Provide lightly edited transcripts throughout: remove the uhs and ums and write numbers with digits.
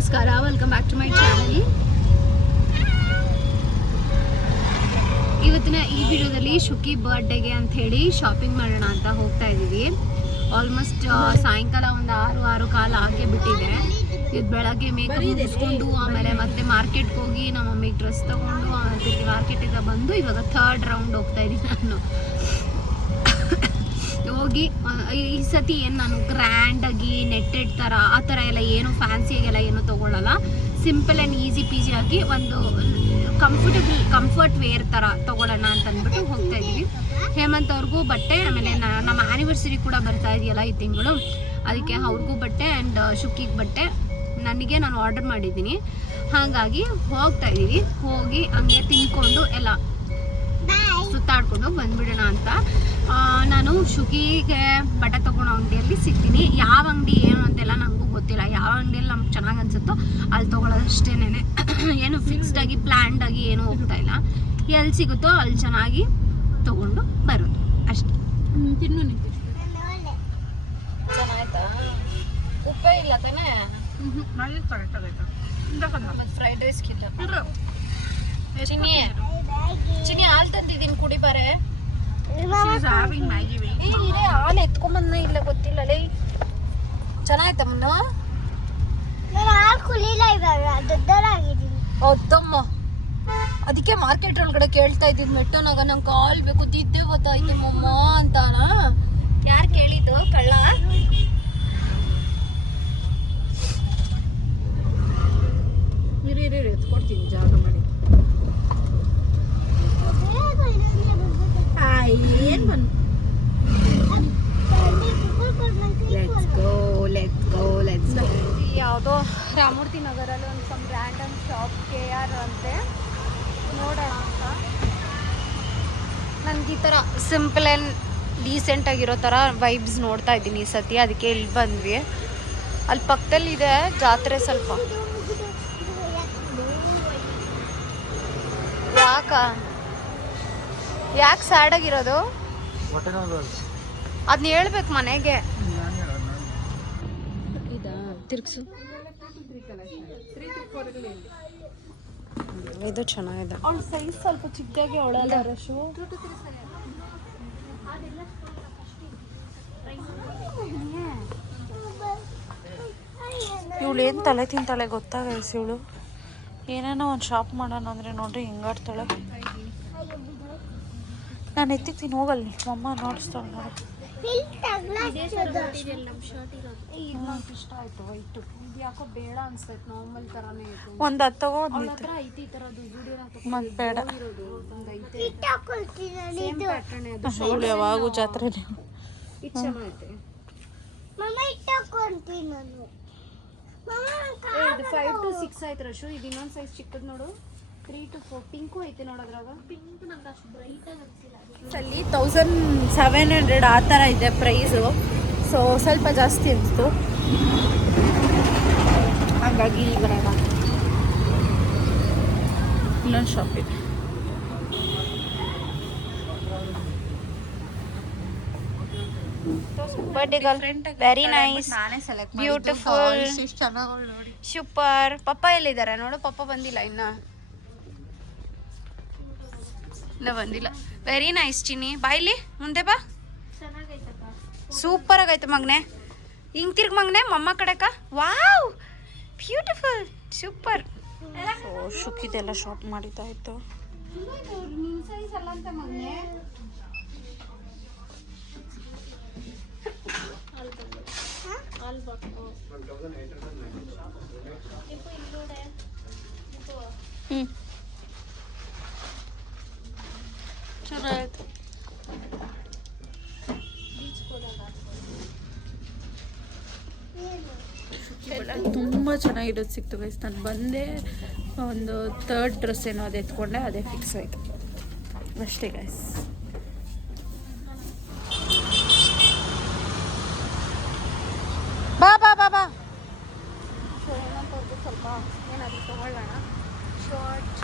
ನಮಸ್ಕಾರ, welcome back to my channel. ಇವತ್ತಿನ ಈ ವಿಡಿಯೋದಲ್ಲಿ ಶುಕಿ ಬರ್ಡೇಗೆ ಅಂತ ಹೇಳಿ ಶಾಪಿಂಗ್ ಮಾಡೋಣ ಅಂತ ಹೋಗ್ತಾ ಇದ್ದೀವಿ. ಆಲ್ಮೋಸ್ಟ್ ಸಾಯಂಕಾಲ ಒಂದು 6-6:15 ಆಗೇ ಬಿಟ್ಟಿದೆ. ಇದು ಬೆಳಗ್ಗೆ ಮೇಕಪ್ ಮುಗಿಸ್ಕೊಂಡು ಆಮೇಲೆ ಮತ್ತೆ ಮಾರ್ಕೆಟ್ಗೆ ಹೋಗಿ ನಮ್ಮ ಮಮ್ಮಿಗೆ ಡ್ರೆಸ್ ತೊಗೊಂಡು ತಿರುಗಿ ಮಾರ್ಕೆಟಿಂದ ಬಂದು ಇವಾಗ 3rd ರೌಂಡ್ ಹೋಗ್ತಾ ಇದ್ದೀನಿ ನಾನು. ಹೋಗಿ ಈ ಸತಿ ಏನು ನಾನು ಗ್ರ್ಯಾಂಡಾಗಿ ನೆಟ್ಟೆಡ್ ಥರ ಆ ಥರ ಎಲ್ಲ ಏನು ಫ್ಯಾನ್ಸಿಯಾಗೆಲ್ಲ ಏನು ತೊಗೊಳ್ಳಲ್ಲ. ಸಿಂಪಲ್ ಆ್ಯಂಡ್ ಈಸಿ ಪೀಜಿ ಆಗಿ ಒಂದು ಕಂಫರ್ಟ್ ವೇರ್ ಥರ ತೊಗೊಳ್ಳೋಣ ಅಂತ ಅಂದ್ಬಿಟ್ಟು ಹೋಗ್ತಾ ಇದ್ದೀವಿ. ಹೇಮಂತ್ ಅವ್ರಿಗೂ ಬಟ್ಟೆ, ಆಮೇಲೆ ನಮ್ಮ ಆ್ಯನಿವರ್ಸರಿ ಕೂಡ ಬರ್ತಾ ಇದೆಯಲ್ಲ ಈ ತಿಂಗಳು, ಅದಕ್ಕೆ ಅವ್ರಿಗೂ ಬಟ್ಟೆ ಆ್ಯಂಡ್ ಶುಕಿಗೆ ಬಟ್ಟೆ ನನಗೆ ನಾನು ಆರ್ಡರ್ ಮಾಡಿದ್ದೀನಿ. ಹಾಗಾಗಿ ಹೋಗ್ತಾ ಇದ್ದೀವಿ. ಹೋಗಿ ಹಂಗೆ ತಿನ್ಕೊಂಡು ಎಲ್ಲ ಸುತ್ತಾಡ್ಕೊಂಡು ಬಂದ್ಬಿಡೋಣ ಅಂತ. ನಾನು ಶುಕಿಗೆ ಬಟ್ಟೆ ತೊಗೊಳೋ ಅಂಗಡಿಯಲ್ಲಿ ಸಿಗ್ತೀನಿ. ಯಾವ ಅಂಗಡಿ ಏನು ಅಂತೆಲ್ಲ ನನಗೂ ಗೊತ್ತಿಲ್ಲ. ಯಾವ ಅಂಗಡಿಯಲ್ಲಿ ನಮ್ಗೆ ಚೆನ್ನಾಗಿ ಅನಿಸುತ್ತೋ ಅಲ್ಲಿ ತೊಗೊಳ್ಳೋದಷ್ಟೇನೆ. ಏನು ಫಿಕ್ಸ್ಡಾಗಿ ಪ್ಲ್ಯಾನ್ಡಾಗಿ ಏನೂ ಹೋಗ್ತಾ ಇಲ್ಲ. ಎಲ್ಲಿ ಸಿಗುತ್ತೋ ಅಲ್ಲಿ ಚೆನ್ನಾಗಿ ತೊಗೊಂಡು ಬರೋದು ಅಷ್ಟೇ. ತಿನ್ನು ಚೆನ್ನಾಯ್ತಾ? ಉಪ್ಪೇ ಇಲ್ಲ ತಾನೇ? Fried rice ಕಿಲ್ಲ. ಚಿನಿ ಹಾಲು ತಂದಿದ್ದೀನಿ, ಕುಡಿ ಬಾರೆ. ಹಾಲು ಎತ್ಕೊಂಬಂದ ಇಲ್ಲ ಗೊತ್ತಿಲ್ಲ. ಲೇ ಚೆನ್ನಾಯ್ತ ಮುನ್ನ? ಹೌದಮ್ಮ, ಅದಕ್ಕೆ ಮಾರ್ಕೆಟ್ ಒಳಗಡೆ ಕೇಳ್ತಾ ಇದ್ದೀನಿ ಮೆಟ್ಟನಾಗ ನಂಗೆ ಹಾಲು ಬೇಕು, ತಿದ್ದೆ ಗೊತ್ತಾಯ್ತು ಮಮ್ಮ ಅಂತಾನ. ಯಾರು ಕೇಳಿದ್ದು ಕಳ್ಳ? ಇರಿ ಎತ್ಕೊಡ್ತೀನಿ ಜಾಗ ಮಾಡಿ. ಏನ್ ಬಂದು ಯಾವುದೋ ರಾಮೂರ್ತಿ ನಗರಲ್ಲಿ ಒಂದು ಸಮ್ ರ್ಯಾಂಡಮ್ ಶಾಪ್ KR ಅಂತೆ, ನೋಡೋಣ ಅಂತ. ನನಗೆ ಈ ಥರ ಸಿಂಪಲ್ ಆ್ಯಂಡ್ ಡೀಸೆಂಟ್ ಆಗಿರೋ ಥರ ವೈಬ್ಸ್ ನೋಡ್ತಾ ಇದ್ದೀನಿ ಈ ಸತಿ. ಅದಕ್ಕೆ ಇಲ್ಲಿ ಬಂದ್ವಿ. ಅಲ್ಲಿ ಪಕ್ಕದಲ್ಲಿ ಇದೆ ಜಾತ್ರೆ. ಸ್ವಲ್ಪ ಯಾಕೆ ಸ್ಯಾಡ್ ಆಗಿರೋದು? ಅದನ್ನ ಹೇಳ್ಬೇಕು ಮನೆಗೆ. ಇದಾ ತಿರ್ಗ್ಸು. ಇದು ಚೆನ್ನಾಗಿದೆ. ಅವಳ ಸೈಜ್ ಸ್ವಲ್ಪ ಚಿಕ್ಕದಾಗಿ ಅವಳಲ್ಲ ರಶು. ಇವಳು ಏನು ತಲೆ ತಿಂತಾಳೆ ಗೊತ್ತಾಗೈಸಿ. ಇವಳು ಏನೇನೋ ಒಂದು ಶಾಪ್ ಮಾಡೋಣ ಅಂದರೆ ನೋಡ್ರಿ ಹಿಂಗಾಡ್ತಾಳೆ. ನಾನು ಎತ್ತಿಕ್ತೀನಿ, ಹೋಗಲ್ಲಿ ಮಮ್ಮ ನೋಡಿಸ್ತಾಳೆ ನೋಡಿ. ಇಷ್ಟ ಆಯ್ತು ವೈಟು. ಇದು ಯಾಕೋ ಬೇಡ ಅನ್ಸ್ತೈತೆ, ನಾರ್ಮಲ್ ಥರನೇ ಇತ್ತು. ಒಂದು ಅದು ತಗೋ, ಒಂದು ಐತಿ ಥರದ್ದು ಮತ್ತೆ ಬೇಡ. ಇವಳು ಯಾವಾಗೂ ಜಾತ್ರೆ ಇದು ಚೆನ್ನಾಗೈತೆ. ಇದು 5 to 6 ಆಯ್ತು ರಶು. ಇದು ಇನ್ನೊಂದು ಸೈಜ್ ಚಿಕ್ಕದು ನೋಡು, 3 to 4. ಪಿಂಕು ಐತೆ ನೋಡೋದ್ರಾಗ. ಪಿಂಕ್ ನಂಗೆ ಅಷ್ಟು ಬ್ರೈಟ್ ಆಗಿ ಅಲ್ಲಿ 1700 ಆ ಥರ ಇದೆ ಪ್ರೈಸು. ಸೊ ಸ್ವಲ್ಪ ಜಾಸ್ತಿ ಅನಿಸ್ತು, ಹಾಗಾಗಿ ಬರೋಣ. ಇನ್ನೊಂದು ಶಾಪ್ ಇದೆ. Birthday girl, very nice, beautiful, super. ಪಪ್ಪ ಎಲ್ಲಿದ್ದಾರೆ ನೋಡು? ಪಪ್ಪ ಬಂದಿಲ್ಲ ಇನ್ನೂ ಬಂದಿಲ್ಲ. ವೆರಿ ನೈಸ್ ಚಿನ್ನಿ. ಬಾಯ್ಲಿ ಮುಂದೆ ಬಾ. ಸೂಪರ್ ಆಗೈತೆ ಮಗನೆ. ಹಿಂಗೆ ತಿರ್ಗಿ ಮಗನೆ ಮಮ್ಮ ಕಡೆಕ. Wow, beautiful, super. ಓ ಶುಕಿದೆಲ್ಲ ಶಾಪ್ ಮಾಡಿದ್ದಾಯ್ತು. ಚೆನ್ನಾಯ್ತು. ತುಂಬ ಚೆನ್ನಾಗಿರೋದು ಸಿಕ್ತು ಗೈಸ್. ನಾನು ಬಂದೆ ಒಂದು 3rd ಡ್ರೆಸ್ ಏನೋ ಅದು ಎತ್ಕೊಂಡೆ, ಅದೇ ಫಿಕ್ಸ್ ಆಯಿತು ಅಷ್ಟೇ ಗೈಸ್. ಬಾ ಬಾ ಬಾ ಬಾ. ಸ್ವಲ್ಪ ಏನಾದರೂ ತೊಗೊಳ್ಳೋಣ. ಶರ್ಟ್,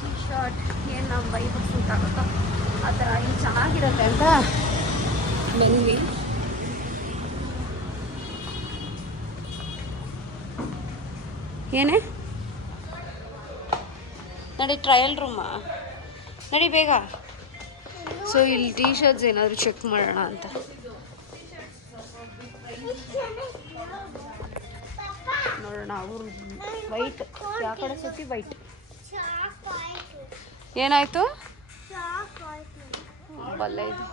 ಟೀ ಶರ್ಟ್ ಏನು ನಮ್ಮ ವೈಬ್ ಸೂಟ್ ಆಗುತ್ತೋ ಆ ಥರ ಹಿಂಗೆ ಚೆನ್ನಾಗಿರುತ್ತೆ ಅಂತ ಬಂದ್ವಿ. ಏನೇ ನಡಿ ಟ್ರಯಲ್ ರೂಮಾ ನಡಿ ಬೇಗ. ಸೊ ಇಲ್ಲಿ ಟೀ ಶರ್ಟ್ಸ್ ಏನಾದರೂ ಚೆಕ್ ಮಾಡೋಣ ಅಂತ. ನೋಡೋಣ. ಅವರು ವೈಟ್, ಯಾವ ಕಡೆ ಸುತ್ತಿ ವೈಟ್. ಏನಾಯ್ತು ಬಲ್ಲ ಇದು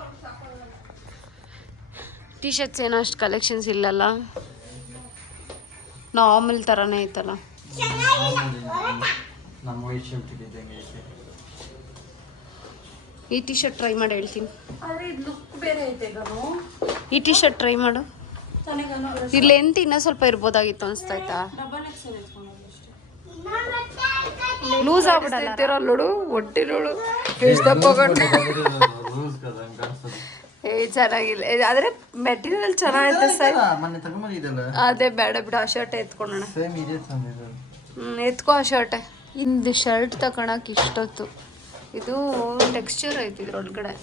ಟೀ ಶರ್ಟ್ಸ್ ಏನೋ ಅಷ್ಟು ಕಲೆಕ್ಷನ್ಸ್ ಇಲ್ಲಲ್ಲ, ನಾರ್ಮಲ್ ಥರನೇ ಐತಲ್ಲ. ಈ ಟೀ ಶರ್ಟ್ ಟ್ರೈ ಮಾಡಿ ಹೇಳ್ತೀನಿ. ಈ ಟೀ ಶರ್ಟ್ ಟ್ರೈ ಮಾಡು. ಇಲ್ಲಿ ಲೆಂತ್ ಇನ್ನೂ ಸ್ವಲ್ಪ ಇರ್ಬೋದಾಗಿತ್ತು ಅನಿಸ್ತಾಯ್ತಾ? ಲೂಸ್ ಆಗ್ಬಿಟ್ಟಿರೋ ನೋಡು, ಹೊಟ್ಟೆ ನೋಡು ಎಷ್ಟು ದಪ್ಪಗೊಂಡು. ಚೆನ್ನಾಗಿಲ್ಲ ಆದರೆ ಮೆಟೀರಿಯಲ್ ಚೆನ್ನಾಗೈತೆ ಸರ್. ಅದೇ ಬೇಡ ಬಿಡು, ಆ ಶರ್ಟ್ ಎತ್ಕೊಳ್ಳೋಣ. ಎತ್ಕೋ ಆ ಶರ್ಟೆ. ಇಂದು ಶರ್ಟ್ ತಗೊಳಕ್ಕೆ ಇಷ್ಟೊತ್ತು. ಇದು ಟೆಕ್ಸ್ಚರ್ ಐತಿ ಇದ್ರೊಳಗಡೆ.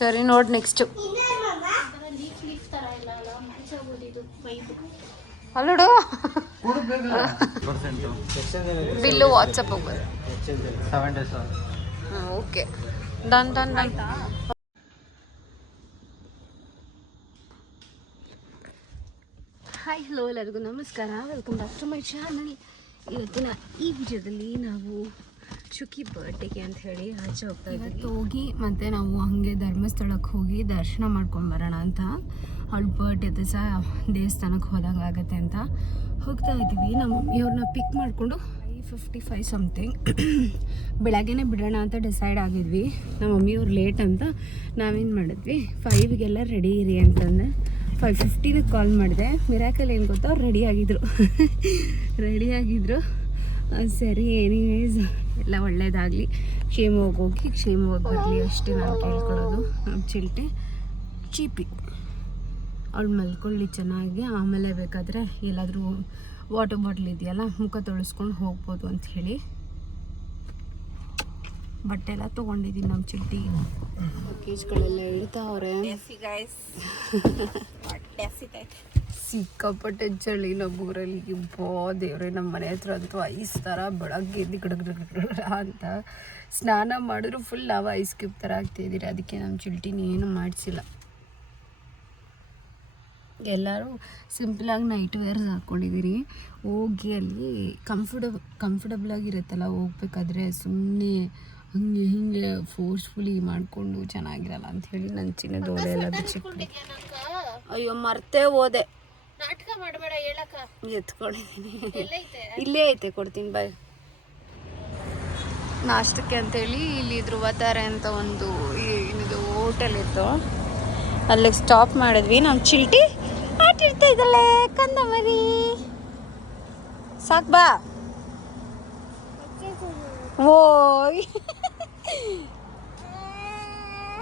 ಸರಿ ನೋಡಿ ನೆಕ್ಸ್ಟು. ಅಲ್ಲೋಡು ಬಿಲ್ಲು ವಾಟ್ಸಪ್ ಹೋಗೋದು. Okay done done done. Hi hello ಎಲ್ಲರಿಗೂ ನಮಸ್ಕಾರ, welcome back to my channel. ಇವತ್ತಿನ ಈ ವಿಡಿಯೋದಲ್ಲಿ ನಾವು ಶುಕಿ ಬರ್ಡೇಗೆ ಅಂತ ಹೇಳಿ ಆಚೆ ಹೋಗ್ತಾ ಇದ್ದೀವಿ. ಹೋಗಿ ಮತ್ತು ನಾವು ಹಾಗೆ ಧರ್ಮಸ್ಥಳಕ್ಕೆ ಹೋಗಿ ದರ್ಶನ ಮಾಡ್ಕೊಂಡು ಬರೋಣ ಅಂತ. ಅವಳ ಬರ್ಡೇ ದಿವಸ ದೇವಸ್ಥಾನಕ್ಕೆ ಹೋದಾಗ ಆಗುತ್ತೆ ಅಂತ ಹೋಗ್ತಾ ಇದ್ದೀವಿ. ನಮ್ಮ ಮಮ್ಮಿಯವ್ರನ್ನ ಪಿಕ್ ಮಾಡಿಕೊಂಡು 5:55 ಸಮಥಿಂಗ್ ಬೆಳಗ್ಗೆನೇ ಬಿಡೋಣ ಅಂತ ಡಿಸೈಡ್ ಆಗಿದ್ವಿ. ನಮ್ಮ ಮಮ್ಮಿಯವ್ರು ಲೇಟ್ ಅಂತ ನಾವೇನು ಮಾಡಿದ್ವಿ, 5ಗೆಲ್ಲ ರೆಡಿ ಇರಿ ಅಂತಂದೆ. 5:50ಗೆ ಕಾಲ್ ಮಾಡಿದೆ. ಮಿರಾಕಲ್ ಏನು ಗೊತ್ತಾ, ಅವ್ರು ರೆಡಿಯಾಗಿದ್ರು. ಸರಿ ಎನಿವೇಸ್ ಎಲ್ಲ ಒಳ್ಳೇದಾಗಲಿ, ಕ್ಷೇಮವಾಗಿ ಹೋಗಿ ಕ್ಷೇಮವಾಗಿ ಬರಲಿ ಅಷ್ಟೇ ನಾನು ಕೇಳ್ಕೊಳ್ಳೋದು. ನಮ್ಮ ಚಿಲ್ಟೆ ಚೀಪಿ ಅವಳು ಮಲ್ಕೊಳ್ಳಿ ಚೆನ್ನಾಗಿ, ಆಮೇಲೆ ಬೇಕಾದರೆ ಎಲ್ಲಾದರೂ ವಾಟರ್ ಬಾಟ್ಲ್ ಇದೆಯಲ್ಲ ಮುಖ ತೊಳಸ್ಕೊಂಡು ಹೋಗ್ಬೋದು ಅಂಥೇಳಿ ಬಟ್ಟೆ ಎಲ್ಲ ತೊಗೊಂಡಿದ್ದೀನಿ. ನಮ್ಮ ಚಿಲ್ಟಿ ಲಗೇಜ್ಗಳೆಲ್ಲ ಇಳ್ತಾವ್ರೆ. ಸಿಕ್ಕಾಪಟ್ಟೆ ಚಳಿ ನಮ್ಮೂರಲ್ಲಿ. ದೇವ್ರೆ, ನಮ್ಮ ಮನೆ ಹತ್ರ ಅಂತೂ ಐಸ್ ಥರ ಬೆಳಗ್ಗೆ ಎದ್ದು ಗಡಗಡ ಅಂತ ಸ್ನಾನ ಮಾಡಿದ್ರು ಫುಲ್ ನಾವು ಐಸ್ ಕ್ಯೂಬ್ ಥರ ಆಗ್ತಾಯಿದ್ದೀರಿ. ಅದಕ್ಕೆ ನಮ್ಮ ಚಿಲ್ಟಿನ ಏನು ಮಾಡಿಸಿಲ್ಲ. ಎಲ್ಲರೂ ಸಿಂಪಲಾಗಿ ನೈಟ್ ವೇರ್ಸ್ ಹಾಕ್ಕೊಂಡಿದ್ದೀರಿ. ಹೋಗಿ ಅಲ್ಲಿ ಕಂಫರ್ಟಬಲ್ ಆಗಿರುತ್ತಲ್ಲ, ಹೋಗ್ಬೇಕಾದ್ರೆ ಸುಮ್ಮನೆ ಹಂಗೆ ಹಿಂಗೆ ಫೋರ್ಸ್ಫುಲಿ ಮಾಡಿಕೊಂಡು ಚೆನ್ನಾಗಿರಲ್ಲ ಅಂಥೇಳಿ ನನ್ನ ಚಿನ್ನದ ಓಲೆ ಎಲ್ಲ ಬಿಚ್ಚಿಟ್ಬಿಡಿ. ಅಯ್ಯೋ ಮರ್ತೇ ಹೋದೆ. ನಾಟಕ ಮಾಡಬೇಡ, ಹೇಳಕ್ಕ ಎತ್ಕೊಂಡಿದ್ದೀನಿ. ಇಲ್ಲೇ ಐತೆ, ಕೊಡ್ತೀನಿ ಬಾಯ್. ನಾಷ್ಟಕ್ಕೆ ಅಂತೇಳಿ ಇಲ್ಲಿ ಧ್ರುವತಾರೆ ಅಂತ ಒಂದು ಇದು ಹೋಟೆಲ್ ಇತ್ತು, ಅಲ್ಲಿಗೆ ಸ್ಟಾಪ್ ಮಾಡಿದ್ವಿ. ನಮ್ಮ ಚಿಲ್ಟಿ ಆಟಿರ್ತಾ ಇದ್ದಲ್ಲೇ ಕಂದ ಮರಿ. ಸಾಕು ಬಾ. ಓಯ್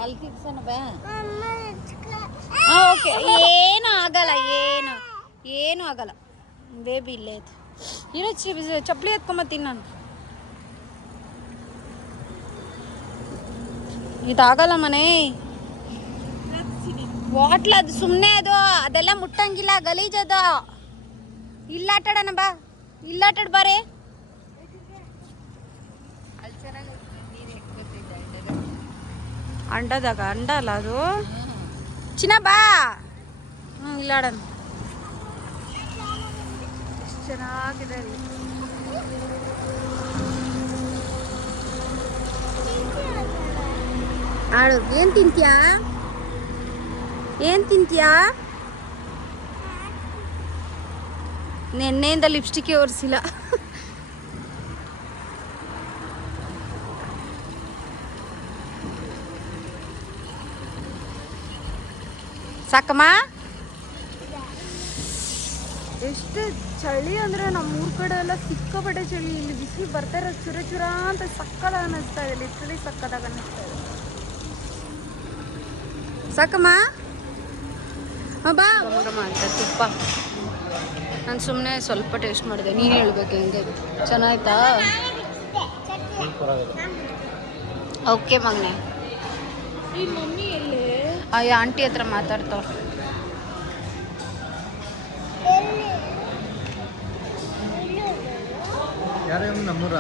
ಅಲ್ಲಿ ಫಿಕ್ಸನ ಬಾ. ಓಕೆ, ಏನು ಆಗಲ್ಲ, ಏನು ಆಗಲ್ಲ ಬೇಬಿ. ಇಲ್ಲೇ ಐತೆ ಇರೋ ಚಪ್ಪಲಿ ಎತ್ಕೊಂಬತ್ತೀನಿ ನಾನು. ಇದಾಗಲ್ಲ ಮನೆ ವಾಟ್ಲ, ಅದು ಸುಮ್ಮನೆ ಅದು ಅದೆಲ್ಲ ಮುಟ್ಟಂಗಿಲ್ಲ, ಗಲೀಜದ. ಇಲ್ಲಾಟಾಡಣ ಬಾ, ಇಲ್ಲಾಟಾಡ್ ಬಾರೆ. ಅಂಡದಾಗ ಅಂಡ ಅಲ್ಲ ಅದು. ಚಿನ್ನ ಬಾ. ಇಲ್ಲಾಡಣ. ಎಷ್ಟು ಚೆನ್ನಾಗಿದೆ ಅಲ್ಲಿ. ಆಡು. ಏನು ತಿಂತೀಯಾ? ನೆನ್ನೆಯಿಂದ ಲಿಪ್ಸ್ಟಿಕ್ಕೇ ಒರೆಸಿಲ್ಲ. ಸಾಕಮ್ಮ. ಎಷ್ಟು ಚಳಿ ಅಂದರೆ ನಮ್ಮೂರ ಕಡೆ ಎಲ್ಲ ಸಿಕ್ಕಾಪಟ್ಟೆ ಚಳಿ. ಇಲ್ಲಿ ಬಿಸಿಲು ಬರ್ತಾ ಇರೋ ಚುರ ಅಂತ ಸಕ್ಕದಾಗ ಅನ್ನಿಸ್ತಾ ಇದೆ. ಲಿಟ್ರಲಿ ಸಕ್ಕದಾಗ ಅನ್ನಿಸ್ತಾ ಇದೆ. ಸಾಕಮ್ಮ ಬಾ. ಅಂತ ತುಪ್ಪ ನಾನು ಸುಮ್ಮನೆ ಸ್ವಲ್ಪ ಟೇಸ್ಟ್ ಮಾಡಿದೆ. ನೀನು ಹೇಳ್ಬೇಕು ಹೆಂಗೆ ಚೆನ್ನಾಯ್ತಾ? ಓಕೆ ಮಗನೆ. ಈ ಮಮ್ಮಿ ಎಲ್ಲಿ? ಆ ಆಂಟಿ ಹತ್ರ ಮಾತಾಡ್ತಾವ. ಯಾರೇ ನಮ್ಮೂರ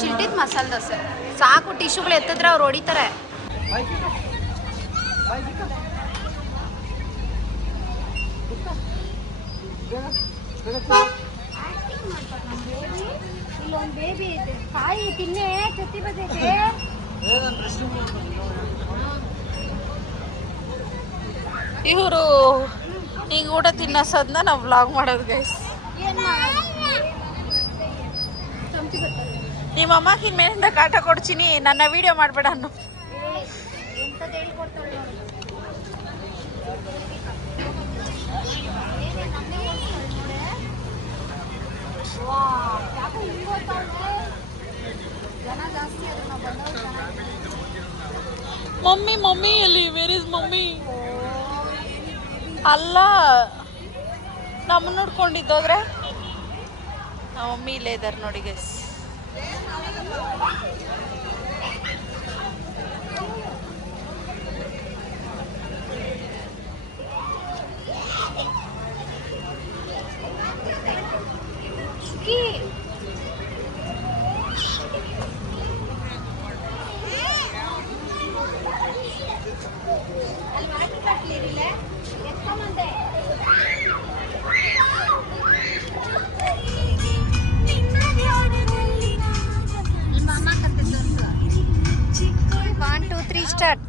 ಚಿಲ್ಟಿದ್ ಮಸಾಲೆ ದೋಸೆ ಸಾಕು. ಟಿಶ್ಯೂಗಳು ಎತ್ತಿದ್ರೆ ಅವ್ರು ಹೊಡಿತಾರೆ. ಇಲ್ಲೊಂದು ಬೇಬಿ ಇದೆ, ಕಾಯಿ ತಿನ್ನೆ ಚತ್ತಿ ಬದೈತೆ. ಇವರು ಈಗ ಊಟ ತಿನ್ನೋಸೋದನ್ನ ನಾವು ವ್ಲಾಗ್ ಮಾಡೋದು ಗೈಸ್. ನಿಮ್ಮ ಅಮ್ಮಕ್ಕೆ ಮೇಲಿಂದ ಕಾಟ ಕೊಡ್ತೀನಿ, ನನ್ನ ವಿಡಿಯೋ ಮಾಡಬೇಡ ಅನ್ನು. ಮಮ್ಮಿ ಮಮ್ಮಿ ಎಲ್ಲಿ? Where is mummy? ಅಲ್ಲ, ನಮ್ಮ ನೋಡ್ಕೊಂಡಿದ್ದೋದ್ರೆ ನಮ್ಮ ಮಮ್ಮಿ ಇಲ್ಲೇ ಇದ್ದಾರೆ ನೋಡಿ guys. Start.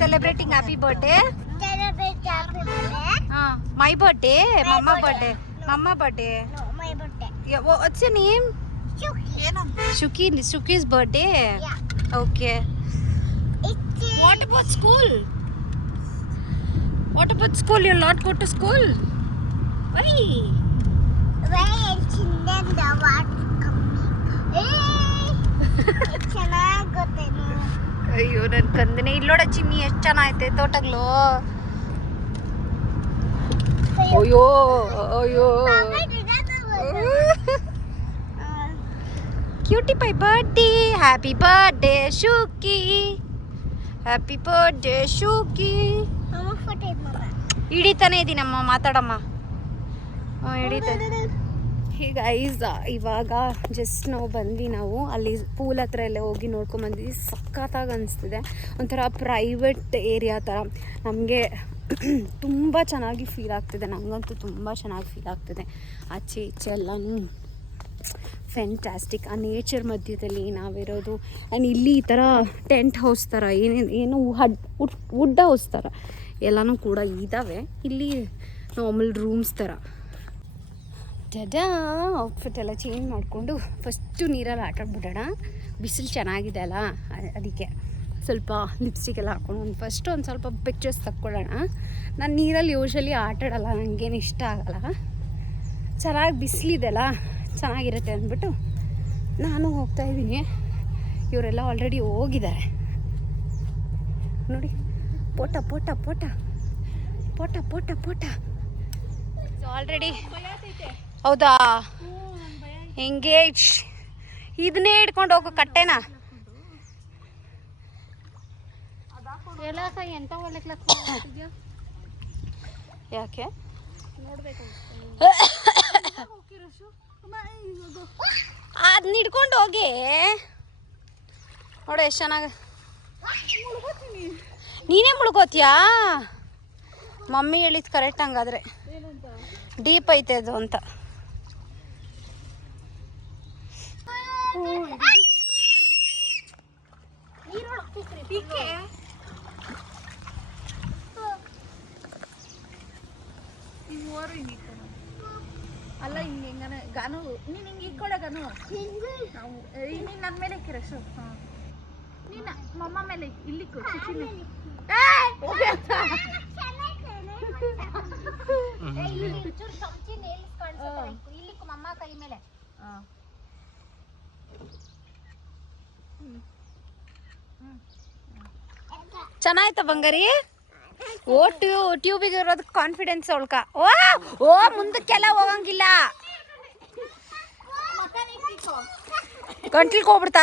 Celebrating happy birthday. My birthday, mama birthday. Mama birthday. No, my birthday. Yeah, what's your name? Shuki. Shuki's birthday. Yeah. Okay. What about school? What about school? You'll not go to school? Why? Where children the what coming? ಚೆನ್ನಾಗೋತೇನು? ಅಯ್ಯೋ ನನ್ನ ಕಂದನೆ. ಇಲ್ಲೋಡ ಚಿನ್ನಿ ಎಷ್ಟು ಚೆನ್ನಾಗೈತೆ ತೋಟಗಳು. ಅಯ್ಯೋ ಅಯ್ಯೋ cutie pie birthday. Happy birthday Shuki. Happy birthday Shuki. ಹಿಡಿತಾನೆ ಇದೀನಮ್ಮ, ಮಾತಾಡಮ್ಮ. ಹಿಡಿತಾನೆ. ಹೀಗೆ ಇವಾಗ ಜಸ್ಟ್ ನಾವು ನಾವು ಅಲ್ಲಿ ಪೂಲ್ ಹತ್ರ ಎಲ್ಲ ಹೋಗಿ ನೋಡ್ಕೊಂಬಂದ್ವಿ. ಸಖತ್ತಾಗಿ ಅನಿಸ್ತಿದೆ. ಒಂಥರ ಪ್ರೈವೇಟ್ ಏರಿಯಾ ಥರ ನಮಗೆ ತುಂಬ ಚೆನ್ನಾಗಿ ಫೀಲ್ ಆಗ್ತಿದೆ. ನನಗಂತೂ ತುಂಬ ಚೆನ್ನಾಗಿ ಫೀಲ್ ಆಗ್ತಿದೆ. ಆಚೆ ಈಚೆ ಎಲ್ಲನೂ ಫ್ಯಾಂಟಾಸ್ಟಿಕ್. ಆ ನೇಚರ್ ಮಧ್ಯದಲ್ಲಿ ನಾವಿರೋದು. ಆ್ಯಂಡ್ ಇಲ್ಲಿ ಈ ಥರ ಟೆಂಟ್ ಹೌಸ್ ಥರ ಏನು ವುಡ್ ಹೌಸ್ ಥರ ಎಲ್ಲನೂ ಕೂಡ ಇದ್ದಾವೆ. ಇಲ್ಲಿ ನಾರ್ಮಲ್ ರೂಮ್ಸ್ ಥರ. ಡಡಾ ಔಟ್ಫಿಟ್ ಎಲ್ಲ ಚೇಂಜ್ ಮಾಡಿಕೊಂಡು ಫಸ್ಟು ನೀರಲ್ಲಿ ಆಟಾಡ್ಬಿಡೋಣ. ಬಿಸಿಲು ಚೆನ್ನಾಗಿದೆ ಅಲ್ಲ, ಅದಕ್ಕೆ ಸ್ವಲ್ಪ ಲಿಪ್ಸ್ಟಿಕ್ ಎಲ್ಲ ಹಾಕ್ಕೊಂಡು ಫಸ್ಟು ಒಂದು ಸ್ವಲ್ಪ ಪಿಕ್ಚರ್ಸ್ ತಕ್ಕೊಳ್ಳೋಣ. ನಾನು ನೀರಲ್ಲಿ ಯೂಶಲಿ ಆಟಾಡಲ್ಲ, ನನಗೇನು ಇಷ್ಟ ಆಗಲ್ಲ. ಚೆನ್ನಾಗಿ ಬಿಸಿಲಿದೆಲ್ಲ ಚೆನ್ನಾಗಿರುತ್ತೆ ಅಂದ್ಬಿಟ್ಟು ನಾನು ಹೋಗ್ತಾಯಿದ್ದೀನಿ. ಇವರೆಲ್ಲ ಆಲ್ರೆಡಿ ಹೋಗಿದ್ದಾರೆ ನೋಡಿ. ಪೋಟ ಪೋಟ ಪೋಟ ಪೋಟ ಪೋಟ ಪೋಟ ಆಲ್ರೆಡಿ. ಹೌದಾ? ಎಂಗೇಜ್. ಇದನ್ನೇ ಹಿಡ್ಕೊಂಡು ಹೋಗೋ ಕಟ್ಟೆನಾ? ಎಂತ ಒಳ್ಳೆ ಯಾಕೆ ಅದನ್ನ ಹಿಡ್ಕೊಂಡು ಹೋಗಿ ನೋಡ ಎಷ್ಟು ಚೆನ್ನಾಗಿ. ನೀನೇ ಮುಳುಗೋತೀಯಾ? ಮಮ್ಮಿ ಹೇಳಿದ್ ಕರೆಕ್ಟ್. ಹಂಗಾದ್ರೆ ಡೀಪ್ ಐತೆ ಅದು ಅಂತ. ಅಲ್ಲ ಹಿಂಗೆ ಹೆಂಗನ ಗಾನು ನೀನು ಹಿಂಗೆ ಇಕ್ಕೊಳ್ಳೆ ಗಾನು. ನೀನು ನನ್ನ ಮೇಲೆ ಇಕ್ಕಿರಷ್ಟು. ಹಾಂ, ನೀನು ಮಮ್ಮ ಮೇಲೆ ಇಲ್ಲಿಕ್ಕು. ಮಮ್ಮ ಕೈ ಮೇಲೆ. ಚೆನ್ನಾಯ್ತಾ ಬಂಗಾರಿ? ಓ ಟ್ಯೂಬಿಗೆ ಇರೋದು ಕಾನ್ಫಿಡೆನ್ಸ್ ಅವಳ್ಕ. ಓ ಮುಂದಕ್ಕೆಲ್ಲ ಹೋಗಂಗಿಲ್ಲ, ಗಂಟ್ಲಿಗೆ ಹೋಗ್ಬಿಡ್ತಾ.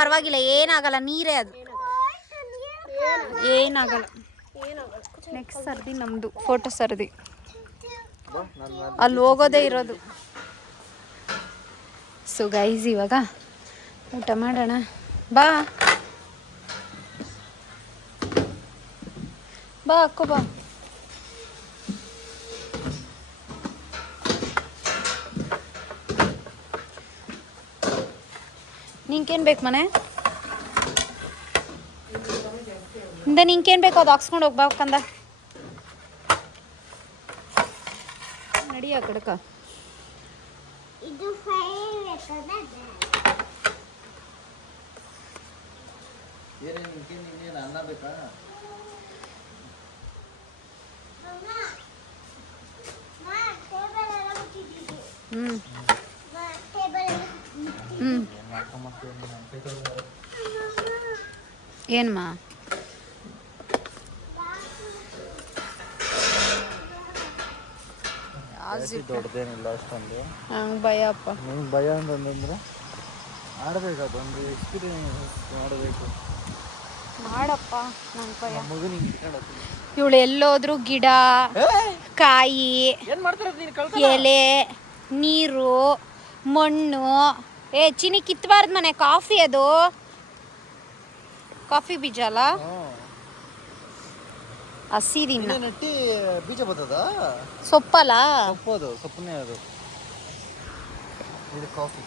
ಪರವಾಗಿಲ್ಲ ಏನಾಗಲ್ಲ, ನೀರೇ ಅದು, ಏನಾಗಲ್ಲ. ನೆಕ್ಸ್ಟ್ ಸರ್ದಿ ನಮ್ದು ಫೋಟೋ ಸರ್ದಿ, ಅಲ್ಲಿ ಹೋಗೋದೇ ಇರೋದು. ಸೊ ಗೈಸ್ ಇವಾಗ ಊಟ ಮಾಡೋಣ ಬಾ ಅಕ್ಕೋ ಬಾ. ನಿಂಗೇನು ಬೇಕು ಮನೆ ಇಂದ, ನಿಂಗೇನು ಬೇಕು ಅದು ಹಾಕ್ಸ್ಕೊಂಡು ಹೋಗ್ಬಾ ಕಂದ. ನಡಿ ಆ ಕಡಕ. ಇದು ಅನ್ನ ಬೇಕಾ? ಏನಮ್ಮ ದೊಡ್ಡದೇನಿಲ್ಲ ಅಷ್ಟೊಂದು. ಹಂಗೆ ಭಯ ಅಪ್ಪ. ನಿಮ್ಗೆ ಭಯ ಅಂತಂದ್ರೆ ಆಡ್ಬೇಕು, ಅದೊಂದು ಎಕ್ಸ್ಪೀರಿಯನ್ಸ್ ಮಾಡಬೇಕು. ಮಾಡಪ್ಪ ನಂಗೆ ಭಯ. ಮಗನ ಇವಳು ಎಲ್ಲೋದ್ರು ಗಿಡ, ಕಾಯಿ, ಎಲೆ, ನೀರು, ಮಣ್ಣು. ಚಿನಿ ಕಿತ್ತಬಾರ್ದು ಮನೆ. ಕಾಫಿ, ಅದು ಕಾಫಿ ಬೀಜ ಅಲ್ಲ, ಹಸಿದಿನ ನೆಟ್ಟಿ ಬೀಜ ಬರ್ತದ. ಸೊಪ್ಪಲ್ಲ, ಸೊಪ್ಪದು, ಸೊಪ್ಪನೇ ಅದು. ಇದು ಕಾಫಿ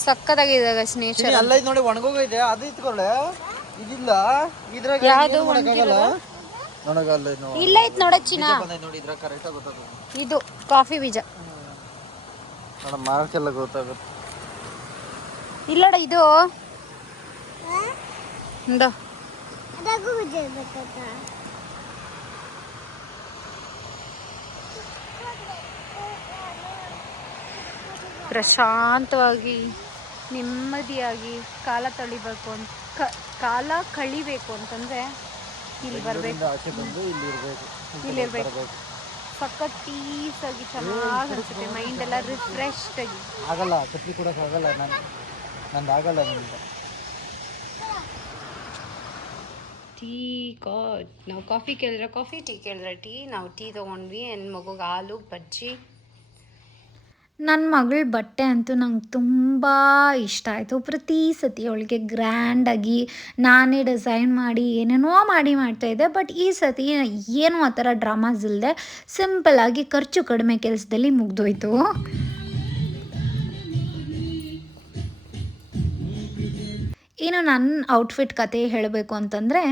ಸಕ್ಕದಾಗಿದೆ ನೇಚರ್. ಅಲ್ಲ ಇದು ನೋಡಿ ಒಣಗೋಗಿದೆ, ಅದು ಇಟ್ಕೊಳ್ಳೆ. ಇದಿಲ್ಲ ಇದ್ರಾಗ ಯಾವುದು ಒಣಗಲ್ಲ. ಇಲ್ಲ ಐತ್ ನೋಡ ಚಿನ್ನ, ನೋಡಿ ಇದ್ರಾಗ ಕರೆಕ್ಟಾಗಿ ಗೊತ್ತಾಗುತ್ತೆ. ಇದು ಕಾಫಿ ಬೀಜ ನೋಡ, ಮಾರ್ಕೆಲ್ಲ ಗೊತ್ತಾಗುತ್ತೆ. ಇಲ್ಲಡ ಇದು ಅದಕ್ಕೂ ಬಿದ್ದಿರ್ಬೇಕಕ್ಕ. ಪ್ರಶಾಂತವಾಗಿ ನೆಮ್ಮದಿಯಾಗಿ ಕಾಲ ಕಳಿಬೇಕು ಅಂತಂದ್ರೆ ಇಲ್ಲಿ ಬರ್ಬೇಕು, ಆಚೆ ಬಂದು ಇಲ್ಲಿ ಇರ್ಬೇಕು. ಸಖತ್ ಪೀಸ್ ಆಗಿ ಚೆನ್ನಾಗಿ ಅನ್ಸುತ್ತೆ, ಮೈಂಡ್ ಎಲ್ಲ ರಿಫ್ರೆಶ್ಡ್ ಆಗಿ. ಆಗಲ್ಲ, ಕಟ್ಲಿ ಕೊಡಕ್ ಆಗಲ್ಲ, ನಂದು ಆಗಲ್ಲ. ನಿಮ್ಗೆ ಟೀ ನಾವು ಕಾಫಿ ಕೇಳಿದ್ರೆ ಕಾಫಿ, ಟೀ ಕೇಳಿದ್ರೆ ಟೀ. ನಾವು ಟೀ ತೊಗೊಂಡ್ವಿ, ನನ್ನ ಮಗುಗೆ ಹಾಲು ಬಜ್ಜಿ. ನನ್ನ ಮಗಳ ಬಟ್ಟೆ ಅಂತೂ ನಂಗೆ ತುಂಬ ಇಷ್ಟ ಆಯಿತು. ಪ್ರತಿ ಸತಿ ಅವಳಿಗೆ ಗ್ರ್ಯಾಂಡಾಗಿ ನಾನೇ ಡಿಸೈನ್ ಮಾಡಿ ಏನೇನೋ ಮಾಡ್ತಾಯಿದ್ದೆ. ಬಟ್ ಈ ಸತಿ ಏನೂ ಆ ಥರ ಡ್ರಾಮಾಸ್ ಇಲ್ಲದೆ ಸಿಂಪಲ್ಲಾಗಿ ಖರ್ಚು ಕಡಿಮೆ ಕೆಲಸದಲ್ಲಿ ಮುಗ್ದೋಯ್ತು. ಇನ್ನು ನನ್ನ ಔಟ್ಫಿಟ್ ಕತೆ ಹೇಳಬೇಕು ಅಂತಂದರೆ,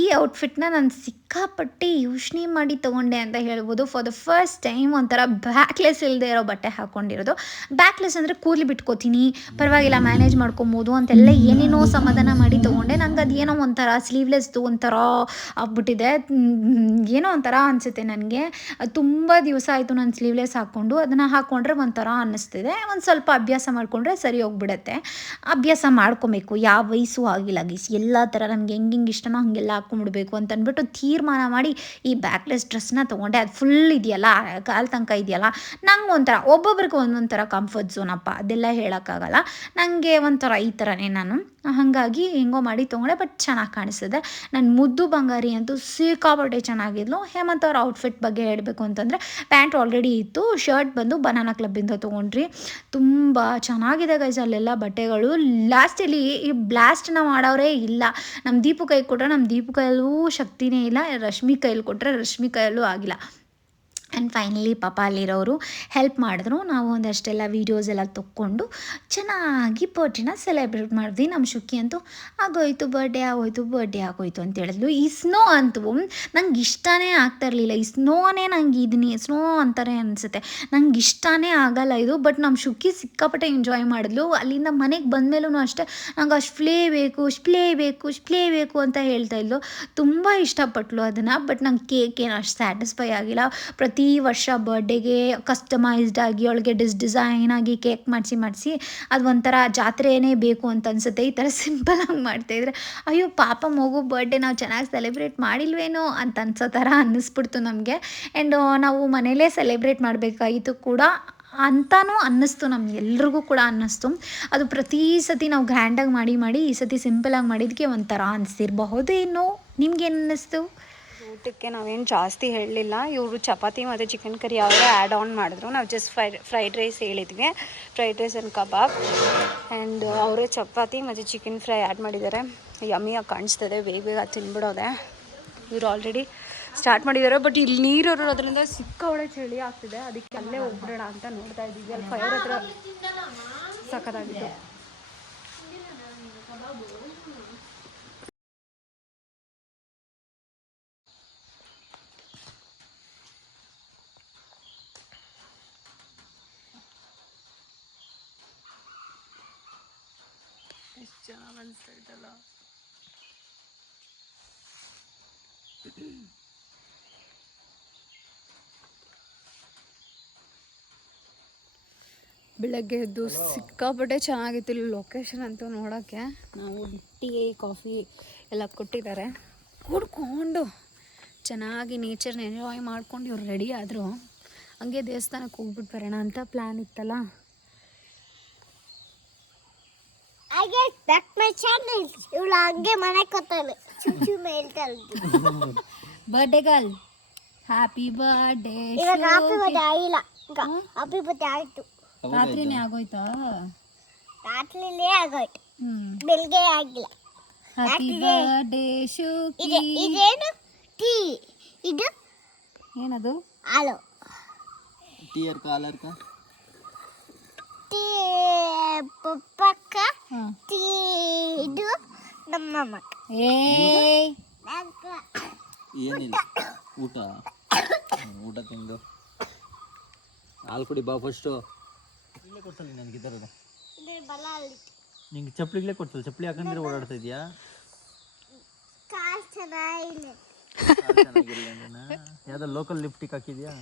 ಈ ಔಟ್ಫಿಟ್ನ ನಾನು ಸಿಕ್ಕಾಪಟ್ಟೆ ಯೋಚನೆ ಮಾಡಿ ತೊಗೊಂಡೆ ಅಂತ ಹೇಳ್ಬೋದು. ಫಾರ್ ದ ಫಸ್ಟ್ ಟೈಮ್ ಒಂಥರ ಬ್ಯಾಕ್ಲೆಸ್ ಇಲ್ಲದೆ ಇರೋ ಬಟ್ಟೆ ಹಾಕ್ಕೊಂಡಿರೋದು. ಬ್ಯಾಕ್ಲೆಸ್ ಅಂದರೆ ಕೂದಲು ಬಿಟ್ಕೋತೀನಿ, ಪರವಾಗಿಲ್ಲ ಮ್ಯಾನೇಜ್ ಮಾಡ್ಕೊಬೋದು ಅಂತೆಲ್ಲ ಏನೇನೋ ಸಮಾಧಾನ ಮಾಡಿ ತೊಗೊಂಡೆ. ನಂಗೆ ಅದೇನೋ ಒಂಥರ ಸ್ಲೀವ್ಲೆಸ್ದು ಒಂಥರ ಆಗ್ಬಿಟ್ಟಿದೆ, ಏನೋ ಒಂಥರ ಅನಿಸುತ್ತೆ ನನಗೆ. ತುಂಬ ದಿವಸ ಆಯಿತು ನಾನು ಸ್ಲೀವ್ಲೆಸ್ ಹಾಕ್ಕೊಂಡು. ಅದನ್ನು ಹಾಕ್ಕೊಂಡ್ರೆ ಒಂಥರ ಅನ್ನಿಸ್ತಿದೆ. ಒಂದು ಸ್ವಲ್ಪ ಅಭ್ಯಾಸ ಮಾಡಿಕೊಂಡ್ರೆ ಸರಿ ಹೋಗ್ಬಿಡತ್ತೆ. ಅಭ್ಯಾಸ ಮಾಡ್ಕೊಬೇಕು, ಯಾವ ವಯಸ್ಸು ಆಗಿಲ್ಲ ಗೀಸ್. ಎಲ್ಲ ಥರ ನಮ್ಗೆ ಹೆಂಗೆ ಇಷ್ಟನೋ ಹಾಗೆಲ್ಲ ಹಾಕ್ಕೊಂಡ್ಬಿಡ್ಬೇಕು ಅಂತ ಅಂದ್ಬಿಟ್ಟು ತೀರ್ಮಾನ ಮಾಡಿ ಈ ಬ್ಯಾಕ್ಲೆಸ್ ಡ್ರೆಸ್ನ ತೊಗೊಂಡೆ. ಅದು ಫುಲ್ ಇದೆಯಲ್ಲ, ಕಾಲು ತನಕ ಇದೆಯಲ್ಲ, ನಂಗೆ ಒಂಥರ ಒಬ್ಬೊಬ್ರಿಗೆ ಒಂದೊಂದು ಥರ ಕಂಫರ್ಟ್ ಝೋನಪ್ಪ, ಅದೆಲ್ಲ ಹೇಳೋಕ್ಕಾಗಲ್ಲ. ನನಗೆ ಒಂಥರ ಈ ಥರನೇ ನಾನು, ಹಾಗಾಗಿ ಹೆಂಗೋ ಮಾಡಿ ತೊಗೊಂಡೆ. ಬಟ್ ಚೆನ್ನಾಗಿ ಕಾಣಿಸ್ತದೆ. ನನ್ನ ಮುದ್ದು ಬಂಗಾರಿ ಅಂತೂ ಸಿಕ್ಕಾಪಟ್ಟೆ ಚೆನ್ನಾಗಿದ್ಲು. ಹೇಮಂತ್ ಅವ್ರ ಔಟ್ಫಿಟ್ ಬಗ್ಗೆ ಹೇಳಬೇಕು ಅಂತಂದರೆ, ಪ್ಯಾಂಟ್ ಆಲ್ರೆಡಿ ಇತ್ತು, ಶರ್ಟ್ ಬಂದು ಬನಾನಾ ಕ್ಲಬ್ಬಿಂದ ತೊಗೊಂಡ್ರಿ. ತುಂಬ ಚೆನ್ನಾಗಿದೆ ಗೈಸ್ ಅಲ್ಲೆಲ್ಲ ಬಟ್ಟೆಗಳು. ಲಾಸ್ಟಲ್ಲಿ ಈ ಬ್ಲಾಸ್ಟನ್ನ ಮಾಡೋರೇ ಇಲ್ಲ. ನಮ್ಮ ದೀಪು ಕೈ ಕೊಟ್ಟರೆ ನಮ್ಮ ದೀಪು ಕೈಯಲ್ಲೂ ಶಕ್ತಿನೇ ಇಲ್ಲ, ರಶ್ಮಿ ಕೈಯಲ್ಲಿ ಕೊಟ್ಟರೆ ರಶ್ಮಿ ಕೈಯಲ್ಲೂ ಆಗಿಲ್ಲ. ಆ್ಯಂಡ್ ಫೈನಲಿ ಪಾಪ ಅಲ್ಲಿರೋರು ಹೆಲ್ಪ್ ಮಾಡಿದ್ರು. ನಾವು ಒಂದಷ್ಟೆಲ್ಲ ವೀಡಿಯೋಸ್ ಎಲ್ಲ ತೊಗೊಂಡು ಚೆನ್ನಾಗಿ ಬರ್ಡೇನ ಸೆಲೆಬ್ರೇಟ್ ಮಾಡಿದ್ವಿ. ನಮ್ಮ ಶುಕ್ಕಿ ಅಂತೂ ಆಗೋಯ್ತು ಬರ್ಡೇ ಆಗೋಯ್ತು ಅಂತ ಹೇಳಿದ್ಲು. ಈ ಸ್ನೋ ಅಂತೂ ನಂಗೆ ಇಷ್ಟನೇ ಆಗ್ತಾ ಇರಲಿಲ್ಲ. ಈ ಸ್ನೋನೇ ನಂಗೆ ಇದನ್ನೇ ಸ್ನೋ ಅಂತಾರೆ ಅನಿಸುತ್ತೆ, ನಂಗೆ ಇಷ್ಟನೇ ಆಗಲ್ಲ ಇದು. ಬಟ್ ನಮ್ಮ ಶುಕ್ಕಿ ಸಿಕ್ಕಾಪಟ್ಟೆ ಎಂಜಾಯ್ ಮಾಡಿದ್ಲು. ಅಲ್ಲಿಂದ ಮನೆಗೆ ಬಂದಮೇಲೂ ಅಷ್ಟೇ ನಂಗೆ ಅಷ್ಟು ಪ್ಲೇ ಬೇಕು ಅಂತ ಹೇಳ್ತಾಯಿದ್ಲು. ತುಂಬ ಇಷ್ಟಪಟ್ಲು ಅದನ್ನು. ಬಟ್ ನಂಗೆ ಕೇಕ್ ಏನು ಅಷ್ಟು ಸ್ಯಾಟಿಸ್ಫೈ ಆಗಿಲ್ಲ. ಪ್ರತಿ ವರ್ಷ ಬರ್ಡೇಗೆ ಕಸ್ಟಮೈಸ್ಡ್ ಆಗಿ ಅವಳಿಗೆ ಡಿಸೈನ್ ಆಗಿ ಕೇಕ್ ಮಾಡಿಸಿ ಅದು ಒಂಥರ ಜಾತ್ರೆನೇ ಬೇಕು ಅಂತ ಅನಿಸುತ್ತೆ. ಈ ಥರ ಸಿಂಪಲಾಗಿ ಮಾಡ್ತಾಯಿದ್ರೆ ಅಯ್ಯೋ ಪಾಪ ಮಗು ಬರ್ಡೇ ನಾವು ಚೆನ್ನಾಗಿ ಸೆಲೆಬ್ರೇಟ್ ಮಾಡಿಲ್ವೇನೋ ಅಂತ ಅನ್ಸೋ ಥರ ಅನ್ನಿಸ್ಬಿಡ್ತು ನಮಗೆ. ಆ್ಯಂಡ್ ನಾವು ಮನೇಲೇ ಸೆಲೆಬ್ರೇಟ್ ಮಾಡಬೇಕಾಗಿತ್ತು ಕೂಡ ಅಂತಲೂ ಅನ್ನಿಸ್ತು, ನಮ್ಗೆಲ್ರಿಗೂ ಕೂಡ ಅನ್ನಿಸ್ತು. ಅದು ಪ್ರತಿ ಸತಿ ನಾವು ಗ್ರ್ಯಾಂಡಾಗಿ ಮಾಡಿ ಈ ಸತಿ ಸಿಂಪಲಾಗಿ ಮಾಡಿದ್ದಕ್ಕೆ ಒಂಥರ ಅನಿಸಿರಬಹುದೇನೋ. ನಿಮ್ಗೇನು ಅನ್ನಿಸ್ತು? ಊಟಕ್ಕೆ ನಾವೇನು ಜಾಸ್ತಿ ಹೇಳಲಿಲ್ಲ. ಇವರು ಚಪಾತಿ ಮತ್ತು ಚಿಕನ್ ಕರಿ ಅವರೇ ಆ್ಯಡ್ ಆನ್ ಮಾಡಿದ್ರು. ನಾವು ಜಸ್ಟ್ ಫ್ರೈಡ್ ರೈಸ್ ಹೇಳಿದ್ವಿ, fried rice and kebab. And ಅವರೇ ಚಪಾತಿ ಮತ್ತು ಚಿಕನ್ ಫ್ರೈ ಆ್ಯಡ್ ಮಾಡಿದ್ದಾರೆ. ಯಮ್ಮಿಯಾಗಿ ಕಾಣಿಸ್ತದೆ, ಬೇಗ ತಿನ್ಬಿಡೋದೆ. ಇವರು ಆಲ್ರೆಡಿ ಸ್ಟಾರ್ಟ್ ಮಾಡಿದ್ದಾರೆ. ಬಟ್ ಇಲ್ಲಿ ನೀರು ಇರೋದ್ರಿಂದ ಸಿಕ್ಕಾವಳೆ ಚಳಿ ಆಗ್ತಿದೆ, ಅದಕ್ಕೆ ಅಲ್ಲೇ ಹೋಗ್ಬಿಡೋಣ ಅಂತ ನೋಡ್ತಾ ಇದ್ದೀವಿ. ಅಲ್ಲಿ ಫೈರ್ ಹತ್ರ ಸಖತ್ತಾಗಿದೆ. ಎಷ್ಟು ಚೆನ್ನಾಗಿ ಅನಿಸ್ತೈತಲ್ಲ. ಬೆಳಗ್ಗೆ ಎದ್ದು ಸಿಕ್ಕಾಪಟ್ಟೆ ಚೆನ್ನಾಗಿತ್ತು ಇಲ್ಲಿ ಲೊಕೇಶನ್ ಅಂತೂ ನೋಡೋಕ್ಕೆ. ನಾವು ಟೀ ಕಾಫಿ ಎಲ್ಲ ಕೊಟ್ಟಿದ್ದಾರೆ, ಕುಡ್ಕೊಂಡು ಚೆನ್ನಾಗಿ ನೇಚರ್ನ ಎಂಜಾಯ್ ಮಾಡ್ಕೊಂಡು ಇವ್ರು ರೆಡಿ ಆದರು. ಹಂಗೆ ದೇವಸ್ಥಾನಕ್ಕೆ ಹೋಗ್ಬಿಟ್ಟು ಬರೋಣ ಅಂತ ಪ್ಲ್ಯಾನ್ ಇತ್ತಲ್ಲ. ಇವಳು ಹಂಗೆ ಮನೆ ಕೊತ್ತಾಳೆ ಸುಮ್ಮನೆ ಹೇಳ್ತಾಳೆ. Birthday girl happy birthday. ಇವಾಗ ಹ್ಯಾಪಿ ಬರ್ಡೇ ಆಗಿಲ್ಲ, ಹ್ಯಾಪಿ ಬರ್ಡೇ ಆಯಿತು. ರಾತ್ರಿನೇ ಆಗೋಯ್ತಾ? ರಾತ್ರಿಲೇ ಆಗೋಯ್ತು, ಬೆಳಿಗ್ಗೆ ಆಗಿಲ್ಲ. Happy birthday ಶುಕಿ. ಇದೇನು ಟೀ? ಇದು ಏನದು? ಹಾಲು. ಟೀ और ಕಾಲರ್ का ಟೀ ಪಪ್ಪಕ್ಕ, ಟೀ ಇದು ನಮ್ಮಮ್ಮ. ಏನಿಲ್ಲ, ಊಟ ತಿಂದು ಹಾಲು ಕುಡಿ ಬಾ ಫಸ್ಟು. ಇಲ್ಲೇ ಕೊಡ್ಸಲ್ಲ ನನಗೆ ಇದರದ ನಿಂಗೆ ಚಪ್ಪಲಿಗಳೇ ಕೊಡ್ಸಲ್ಲ. ಚಪ್ಪಲಿ ಹಾಕಂದ್ರೆ ಓಡಾಡ್ತಾ ಇದೆಯಾ? ಕಾಲು ಚೆನ್ನಾಗಿಲ್ಲ. ಯಾವ್ದೋ ಲೋಕಲ್ ಲಿಪ್ಟಿಕ್ ಹಾಕಿದ್ಯಾ?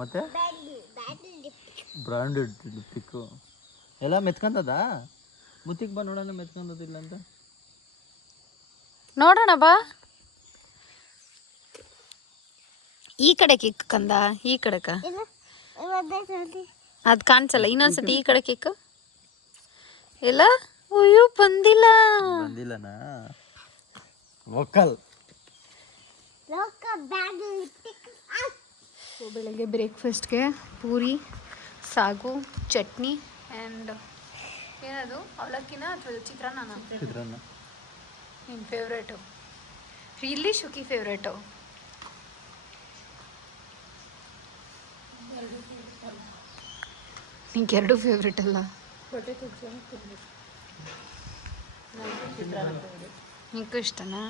ಮತ್ತೆ ಬ್ರಾಂಡೆಡ್ ಲಿಪ್ಟಿಕ್ಕು ಎಲ್ಲ ಮೆತ್ಕೊಂತದ. ಮುತ್ತಿಗೆ ಬಾ ನೋಡೋಣ ಮೆತ್ಕೊಂತದಿಲ್ಲ ಅಂತ. ನೋಡೋಣ ಬಾ. ಈ ಕಡೆ ಕಿಕ್ ಕಂದ, ಈ ಕಡೆಕ ಅದು ಕಾಣಿಸಲ್ಲ. ಇನ್ನೊಂದ್ಸತಿ ಈ ಕಡೆ ಕಿಕ್ ಇಲ್ಲ. ಅಯ್ಯೋ ಬಂದಿಲ್ಲನಾ? ಲೋಕಲ್ ಬೆಳಗ್ಗೆ ಬ್ರೇಕ್ಫಾಸ್ಟ್ಗೆ ಪೂರಿ, ಸಾಗು, ಚಟ್ನಿ ಆ್ಯಂಡ್ ಏನದು ಅವಲಕ್ಕಿನ ಅಥವಾ ಚಿತ್ರಾನ್ನ? ಚಿತ್ರಾನ್ನ. ನಿನ್ನ ಫೇವ್ರೇಟು ಇಲ್ಲಿ ಶುಕಿ ಫೇವ್ರೇಟು. ನಿಂಗೆ ಎರಡು ಫೇವ್ರೇಟ್ ಅಲ್ಲ? ನಿಂಗೂ ಇಷ್ಟನಾ?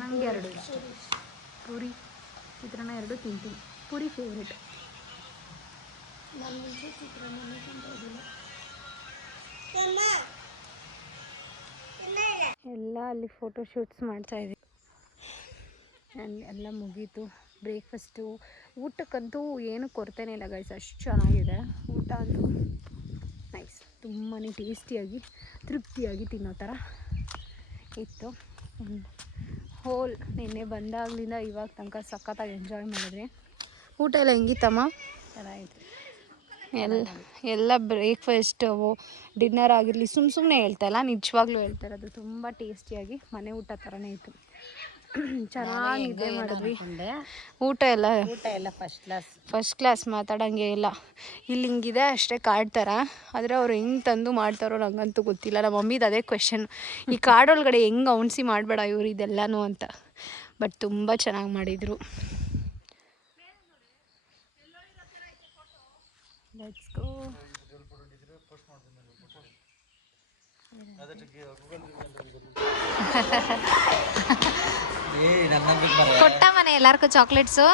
ನನಗೆ ಎರಡು ಇಷ್ಟ. ಪೂರಿ ಚಿತ್ರಾನ್ನ ಎರಡು ತಿಂತೀನಿ. ಪೂರಿ ಫೇವ್ರೇಟ್. ಎಲ್ಲ ಅಲ್ಲಿ ಫೋಟೋ ಶೂಟ್ಸ್ ಮಾಡ್ತಾಯಿದ್ವಿ. ಎಲ್ಲ ಮುಗೀತು. ಬ್ರೇಕ್ಫಾಸ್ಟು ಊಟಕ್ಕಂತೂ ಏನು ಕೊರತೆನೇ ಇಲ್ಲ ಗೈಸ್, ಅಷ್ಟು ಚೆನ್ನಾಗಿದೆ ಊಟ ಅಂತೂ. ನೈಸ್, ತುಂಬಾ ಟೇಸ್ಟಿಯಾಗಿ ತೃಪ್ತಿಯಾಗಿ ತಿನ್ನೋ ಥರ ಇತ್ತು. ಹೋಲ್ ನಿನ್ನೆ ಬಂದಾಗಲಿಂದ ಇವಾಗ ತನಕ ಸಖತ್ತಾಗಿ ಎಂಜಾಯ್ ಮಾಡಿದ್ವಿ. ಊಟ ಎಲ್ಲ ಹೆಂಗಿತ್ತಮ್ಮ? ಚೆನ್ನಾಗಿತ್ತು. ಎಲ್ಲ ಬ್ರೇಕ್ಫಾಸ್ಟು ಡಿನ್ನರ್ ಆಗಿರಲಿ ಸುಮ್ಮನೆ ಹೇಳ್ತಾಯಿಲ್ಲ, ನಿಜವಾಗ್ಲೂ ಹೇಳ್ತಾರೆ. ಅದು ತುಂಬ ಟೇಸ್ಟಿಯಾಗಿ ಮನೆ ಊಟ ಥರನೇ ಇತ್ತು. ಚೆನ್ನಾಗಿ ನಿದ್ದೆ ಮಾಡಿದ್ವಿ. ಊಟ ಎಲ್ಲ ಫಸ್ಟ್ ಕ್ಲಾಸ್ ಮಾತಾಡೋಂಗೆ ಇಲ್ಲ. ಇಲ್ಲಿ ಹಿಂಗಿದೆ ಅಷ್ಟೇ ಕಾರ್ಡ್ ಥರ, ಆದರೆ ಅವ್ರು ಹೆಂಗೆ ತಂದು ಮಾಡ್ತಾರೋ ನಂಗಂತೂ ಗೊತ್ತಿಲ್ಲ. ನಮ್ಮ ಮಮ್ಮಿದು ಅದೇ ಕ್ವೆಶನ್, ಈ ಕಾರ್ಡೊಳಗಡೆ ಹೆಂಗೆ ಔಣಿಸಿ ಮಾಡಬೇಡ ಇವರು ಇದೆಲ್ಲನೂ ಅಂತ. ಬಟ್ ತುಂಬ ಚೆನ್ನಾಗಿ ಮಾಡಿದರು. Let's go. ಕೊಟ್ಟ ಮನೆ ಎಲ್ಲಾರ್ಗೂ ಚಾಕ್ಲೇಟ್ಸು.